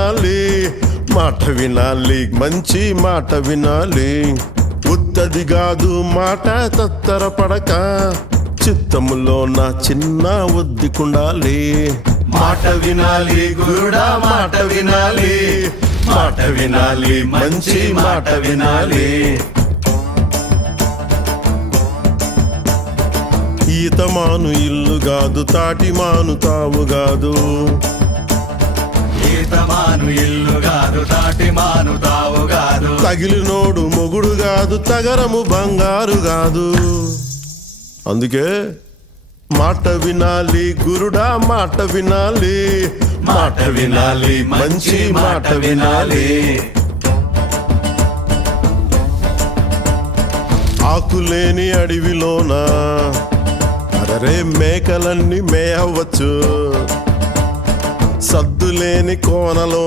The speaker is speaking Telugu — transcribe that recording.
వినాలి, మాట వినాలి, మంచి మాట వినాలి. ఉత్తది కాదు మాట తత్తరపడక, చిత్తములో నా చిన్న ఒద్దికుండాలి. మాట వినాలి గురుడా, మాట వినాలి, మాట వినాలి, మంచి మాట వినాలి. ఈతమాను ఇల్లు కాదు, తాటిమాను తావు కాదు. ఈతమాను ఇల్లు కాదు, తాటిమాను తావు కాదు. తగిలినోడు మొగుడు కాదు, తగరము బంగారు కాదు. అందుకే మాట వినాలి గురుడా, మాట వినాలి, మాట వినాలి, మంచి మాట వినాలి. ఆకులేని అడవిలోన అరే మేకలన్నీ మేయవచ్చు, సద్దులేని కోనలో